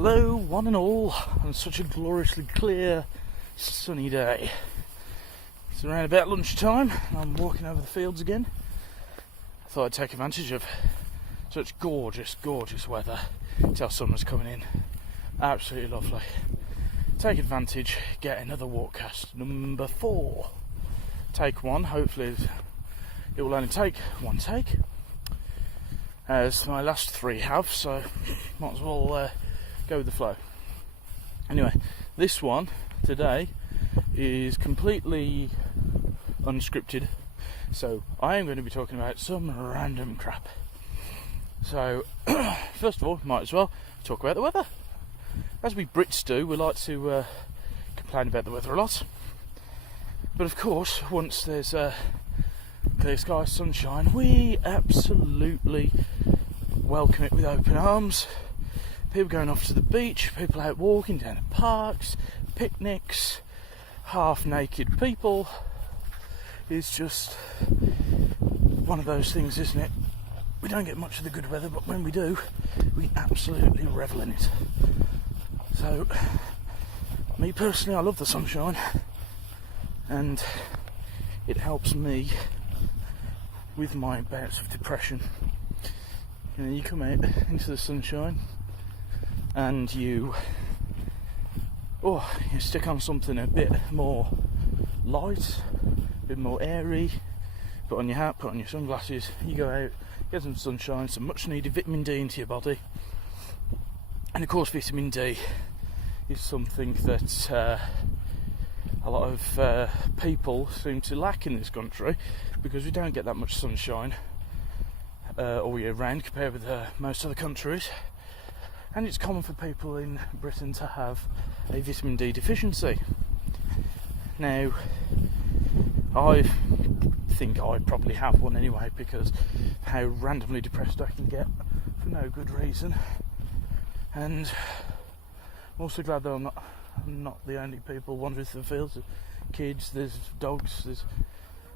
Hello, one and all, on such a gloriously clear, sunny day. It's around about lunchtime, and I'm walking over the fields again. I thought I'd take advantage of such gorgeous, gorgeous weather till summer's coming in. Absolutely lovely. Take advantage, get another Walkcast number 4. Take one, hopefully it will only take one take, as my last 3 have, so might as well go with the flow. Anyway, this one today is completely unscripted, so I am going to be talking about some random crap. So, first of all, might as well talk about the weather. As we Brits do, we like to complain about the weather a lot. But of course, once there's clear sky, sunshine, we absolutely welcome it with open arms. People going off to the beach, people out walking down the parks, picnics, half-naked people. It's just one of those things, isn't it? We don't get much of the good weather, but when we do, we absolutely revel in it. So, me personally, I love the sunshine, and it helps me with my bouts of depression. You know, you come out into the sunshine and you stick on something a bit more light, a bit more airy, put on your hat, put on your sunglasses, you go out, get some sunshine, some much needed vitamin D into your body. And of course vitamin D is something that a lot of people seem to lack in this country, because we don't get that much sunshine all year round compared with most other countries. And it's common for people in Britain to have a vitamin D deficiency. Now, I think I probably have one anyway, because how randomly depressed I can get for no good reason. And I'm also glad that I'm not the only people wandering through the fields. There's kids, there's dogs, there's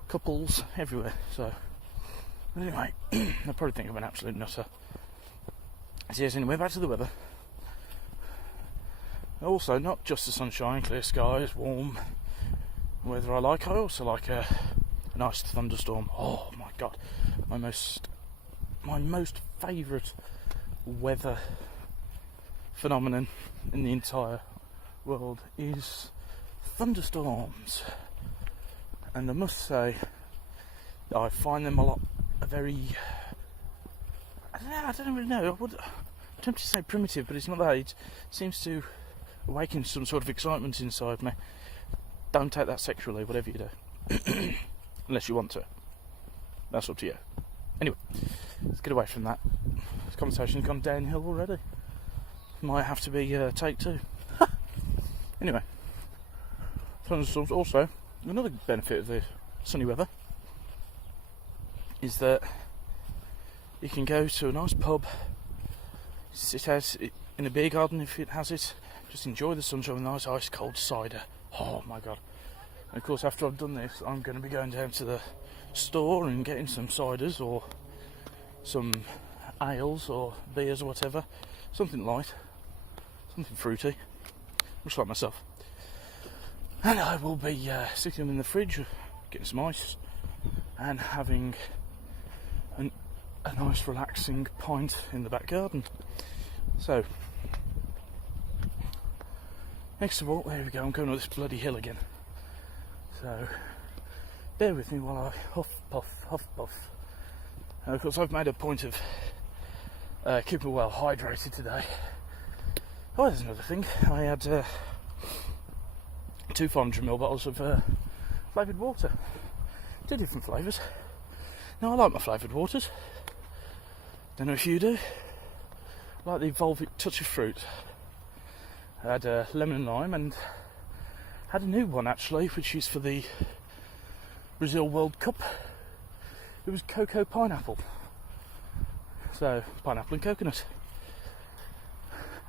couples everywhere. So, anyway, I probably think I'm an absolute nutter. So yes, anyway, back to the weather. Also, not just the sunshine, clear skies, warm weather I like. I also like a nice thunderstorm. Oh my god, my most favourite weather phenomenon in the entire world is thunderstorms. And I must say, I find them I don't really know. I'm tempted to say primitive, but it's not that. It seems to awaken some sort of excitement inside me. Don't take that sexually, whatever you do. Unless you want to. That's up to you. Anyway, let's get away from that. This conversation's gone downhill already. Might have to be take 2. Anyway, thunderstorms. Also, another benefit of the sunny weather is that you can go to a nice pub, sit out in a beer garden if it has it, just enjoy the sunshine with a nice ice cold cider. Oh my god. And of course, after I've done this, I'm going to be going down to the store and getting some ciders or some ales or beers or whatever. Something light, something fruity, much like myself. And I will be sitting in the fridge, getting some ice and having a nice relaxing pint in the back garden. So, next of all, there we go, I'm going up this bloody hill again. So, bear with me while I huff puff. And of course, I've made a point of keeping well hydrated today. Oh, there's another thing. I had 2 500ml bottles of flavoured water. 2 different flavours. Now, I like my flavoured waters. Don't know if you do. I like the evolving touch of fruit. I had lemon and lime, and had a new one actually, which is for the Brazil World Cup. It was cocoa pineapple. So, pineapple and coconut.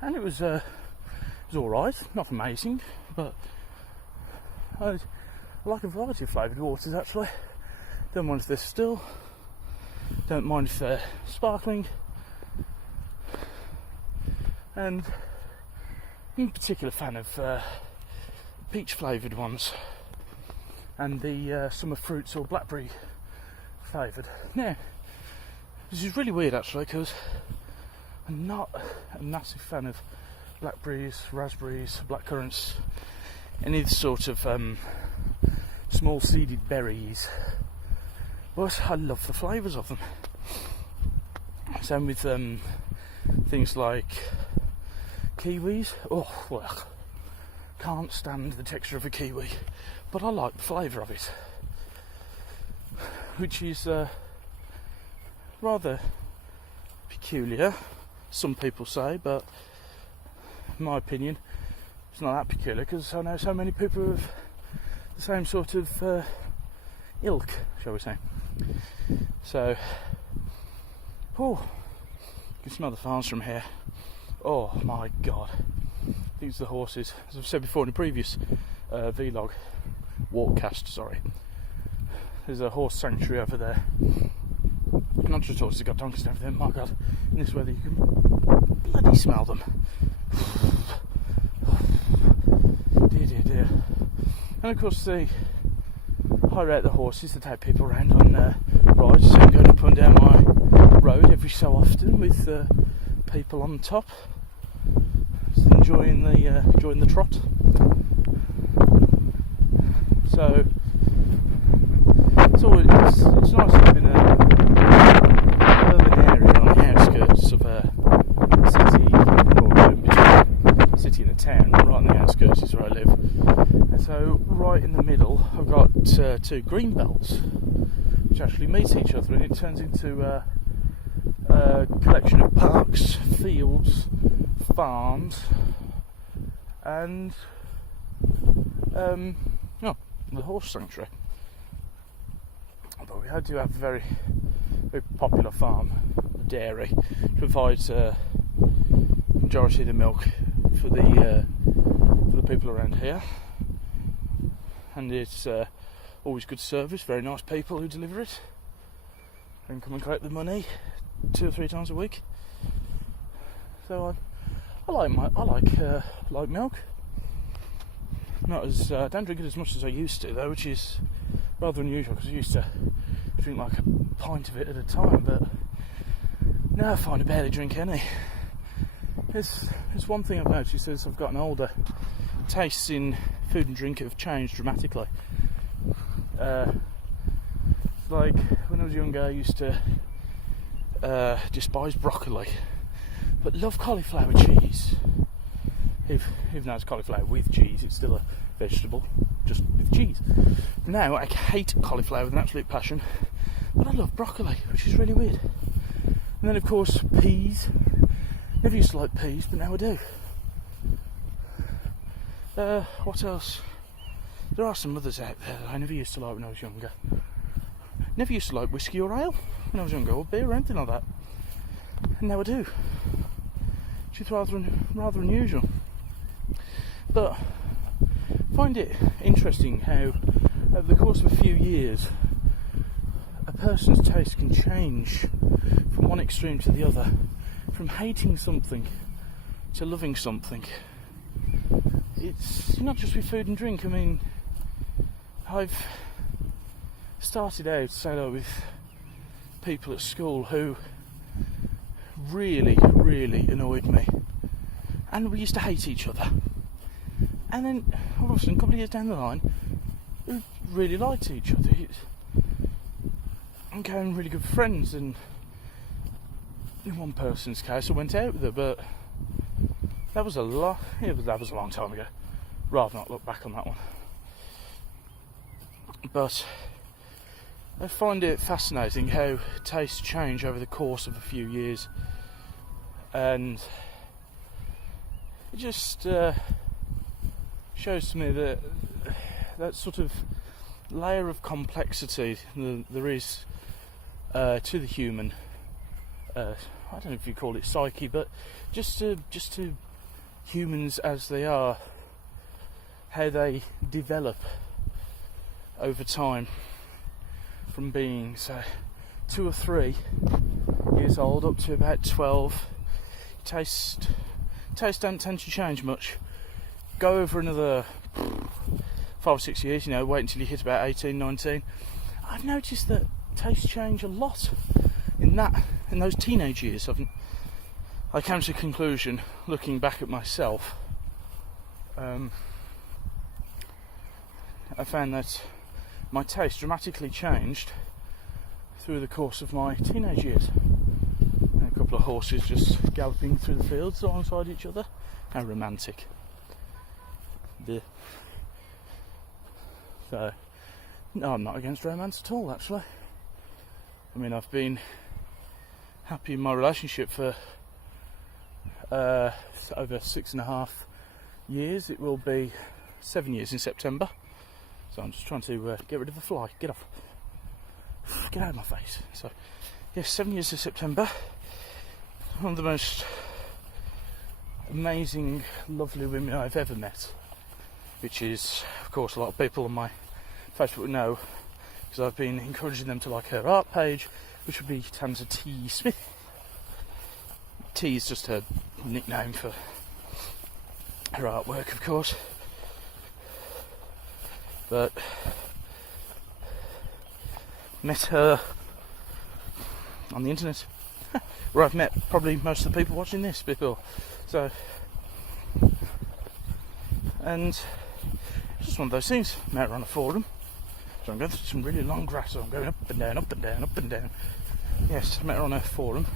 And it was alright, not amazing, but I like a variety of flavoured waters actually. Don't mind if they're still, don't mind if they're sparkling, and I'm a particular fan of peach flavoured ones, and the summer fruits or blackberry flavoured. Now, this is really weird actually, because I'm not a massive fan of blackberries, raspberries, blackcurrants, any of the sort of small seeded berries, but I love the flavours of them. Same with things like kiwis. Oh, well, can't stand the texture of a kiwi, but I like the flavour of it, which is rather peculiar, some people say, but in my opinion it's not that peculiar, because I know so many people of the same sort of ilk, shall we say. So, oh, you can smell the farms from here. Oh my god, these are the horses. As I've said before in a previous vlog, Walkcast, sorry. There's a horse sanctuary over there. Not just horses, they've got donkeys and everything. My god, in this weather you can bloody smell them. Dear. And of course they hire out the horses to take people around on rides, so I'm going up and down my road every so often with people on top, just enjoying the trot. So it's nice to live in an urban area on the outskirts of a city, or in between a city and a town. Right on the outskirts is where I live, and so right in the middle I've got two green belts which actually meet each other, and it turns into a collection of parks, fields, farms, and the horse sanctuary. But we do have a very, very popular farm, a dairy, which provides majority of the milk for the people around here, and it's always good service, very nice people who deliver it and come and collect the money 2 or 3 times a week. So I like milk. Not as don't drink it as much as I used to though, which is rather unusual, because I used to drink like a pint of it at a time, but now I find I barely drink any. It's one thing I've noticed as I've gotten older. Tastes in food and drink have changed dramatically. Like when I was younger, I used to despise broccoli, but love cauliflower cheese. Even though it's cauliflower with cheese, it's still a vegetable, just with cheese. Now I hate cauliflower with an absolute passion, but I love broccoli, which is really weird. And then of course peas. Never used to like peas, but now I do. What else? There are some others out there that I never used to like when I was younger. Never used to like whiskey or ale when I was younger, or beer or anything like that. And now I do. Which is rather unusual. But I find it interesting how over the course of a few years a person's taste can change from one extreme to the other, from hating something to loving something. It's not just with food and drink. I mean, I've started out, say, with people at school who really, really annoyed me, and we used to hate each other. And then all of a sudden, a couple of years down the line, we really liked each other and became really good friends. And in one person's case, I went out with her, but that was a long time ago. Rather not look back on that one. But I find it fascinating how tastes change over the course of a few years, and it just shows to me that sort of layer of complexity there is to the human. I don't know if you call it psyche, but just to humans as they are, how they develop over time, from being, say, 2 or 3 years old up to about 12. Taste tastes don't tend to change much. Go over another 5 or 6 years, wait until you hit about 18, 19. I've noticed that tastes change a lot in those teenage years. I came to the conclusion, looking back at myself, I found that my taste dramatically changed through the course of my teenage years. And a couple of horses just galloping through the fields alongside each other. How romantic. So, no, I'm not against romance at all, actually. I mean, I've been happy in my relationship for over 6.5 years. It will be 7 years in September. So I'm just trying to get rid of the fly. Get off. Get out of my face. So, yes, 7 years in September. One of the most amazing, lovely women I've ever met. Which is, of course, a lot of people on my Facebook would know, because I've been encouraging them to like her art page, which would be Tamsa T. Smith. T is just her nickname for her artwork, of course. But met her on the internet, where I've met probably most of the people watching this before. So, and it's just one of those things. Met her on a forum. So I'm going through some really long grass, so I'm going up and down, up and down, up and down. Yes, I met her on a forum.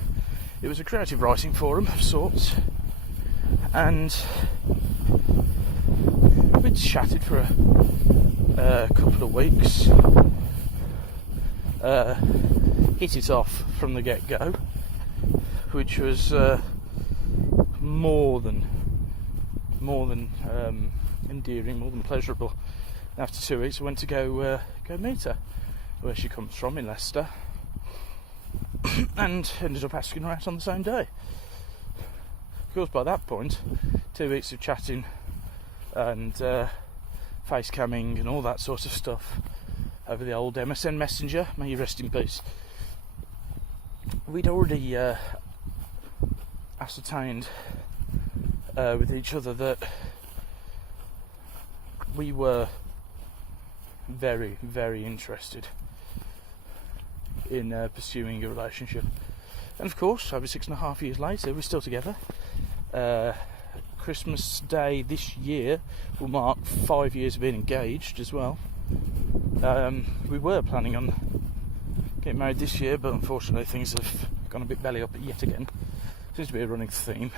It was a creative writing forum of sorts. And we'd chatted for a couple of weeks. Hit it off from the get-go, which was more than endearing, more than pleasurable. After 2 weeks, I went to go meet her, where she comes from in Leicester, and ended up asking her out on the same day. Of course, by that point, 2 weeks of chatting and face camming and all that sort of stuff over the old MSN Messenger, may you rest in peace. We'd already ascertained with each other that we were very, very interested in pursuing a relationship. And of course, over 6.5 years later, we're still together. Christmas Day this year will mark 5 years of being engaged as well. We were planning on getting married this year, but unfortunately things have gone a bit belly up yet again. Seems to be a running theme.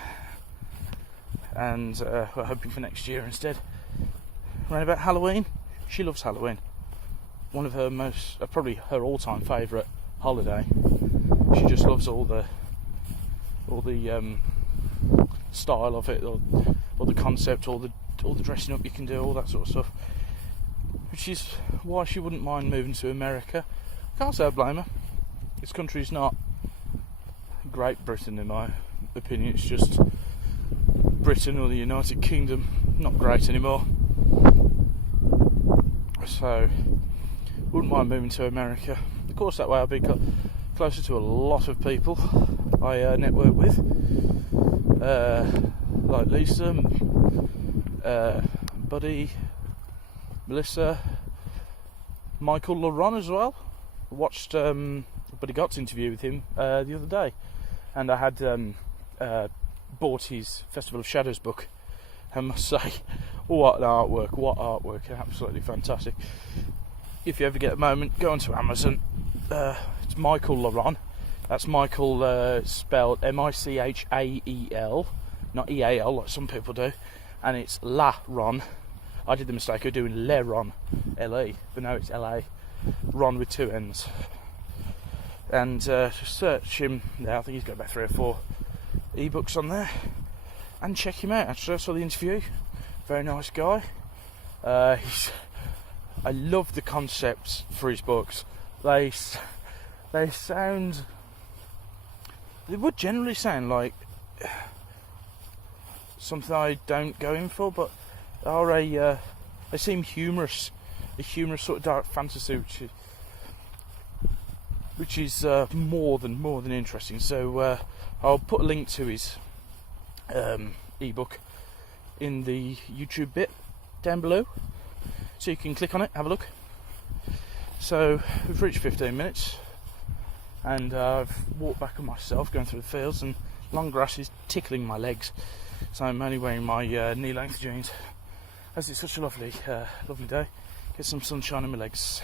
And we're hoping for next year instead. Around about Halloween. She loves Halloween. One of her most, probably her all-time favourite holiday. She just loves all the style of it, or the concept, all the dressing up you can do, all that sort of stuff. Which is why she wouldn't mind moving to America. Can't say I blame her. This country's not Great Britain in my opinion. It's just Britain or the United Kingdom. Not great anymore. So, wouldn't mind moving to America. Of course, that way I'll be closer to a lot of people I network with, like Lisa, Buddy, Melissa, Michael Laron as well. I watched Buddy Gott's interview with him the other day, and I had bought his Festival of Shadows book. I must say, what artwork, absolutely fantastic. If you ever get a moment, go onto Amazon. It's Michael Laron. That's Michael spelled Michael, not EAL like some people do. And it's Laron. I did the mistake of doing Leron, L-E, but no, it's L-A. Ron with 2 N's. And just search him there. I think he's got about 3 or 4 ebooks on there. And check him out. Actually, I saw the interview. Very nice guy. I love the concepts for his books. They would generally sound like something I don't go in for, but they seem humorous. A humorous sort of dark fantasy, which is more than interesting. So I'll put a link to his ebook in the YouTube bit down below, so you can click on it, have a look. So we've reached 15 minutes, and I've walked back on myself, going through the fields, and long grass is tickling my legs, so I'm only wearing my knee-length jeans, as it's such a lovely day. Get some sunshine on my legs.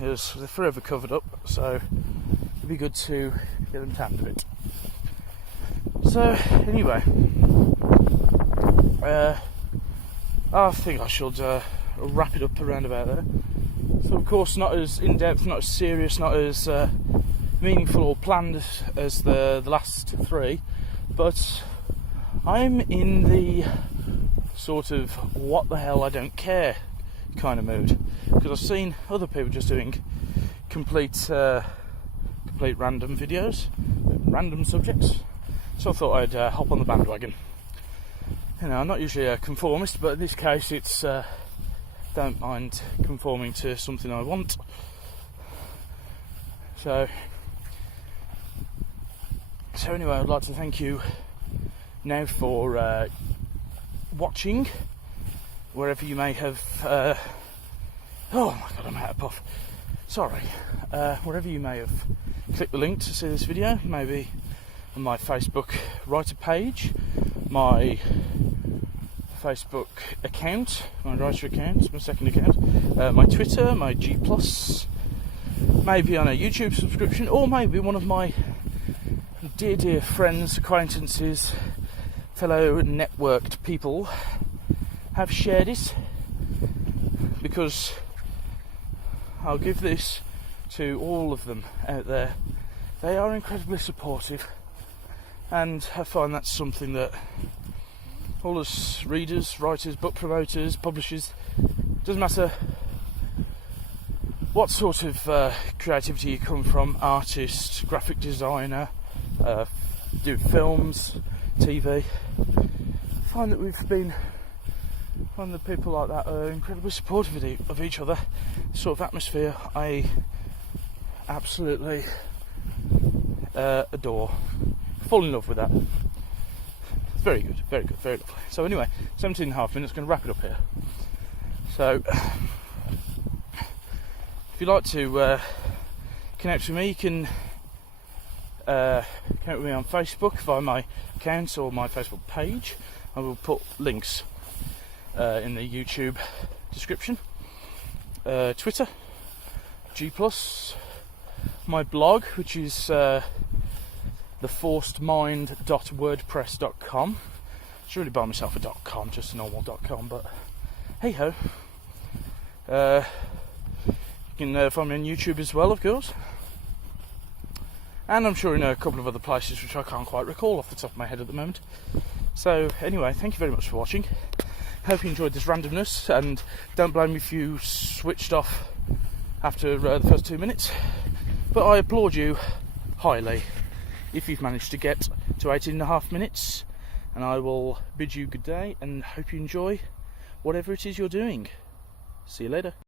Yes, they're forever covered up, so it'd be good to get them tanned a bit. So anyway, I think I should wrap it up around about there. So of course, not as in-depth, not as serious, not as meaningful or planned as the last three, but I'm in the sort of what the hell I don't care kind of mood, because I've seen other people just doing complete random videos, random subjects, so I thought I'd hop on the bandwagon. You know, I'm not usually a conformist, but in this case it's don't mind conforming to something I want. So anyway, I'd like to thank you now for watching, wherever you may have oh my god, I'm out of puff, sorry, wherever you may have clicked the link to see this video, maybe on my Facebook writer page, my Facebook account, my writer account, my second account, my Twitter, my G+, maybe on a YouTube subscription, or maybe one of my dear friends, acquaintances, fellow networked people have shared it, because I'll give this to all of them out there. They are incredibly supportive, and I find that's something that all us readers, writers, book promoters, publishers, doesn't matter what sort of creativity you come from, artist, graphic designer, do films, TV, find that people like that are incredibly supportive of each other. This sort of atmosphere I absolutely adore, fall in love with that. It's very good, very lovely. So anyway, 17 and a half minutes, going to wrap it up here. So if you'd like to connect with me, you can connect with me on Facebook via my account or my Facebook page. I will put links in the YouTube description. Twitter, G+, my blog, which is theforcedmind.wordpress.com. I should really buy myself a .com, just a normal .com, but hey ho. You can find me on YouTube as well, of course, and I'm sure in a couple of other places which I can't quite recall off the top of my head at the moment. So anyway, thank you very much for watching. Hope you enjoyed this randomness, and don't blame me if you switched off after the first 2 minutes, but I applaud you highly if you've managed to get to 18.5 minutes, and I will bid you good day and hope you enjoy whatever it is you're doing. See you later.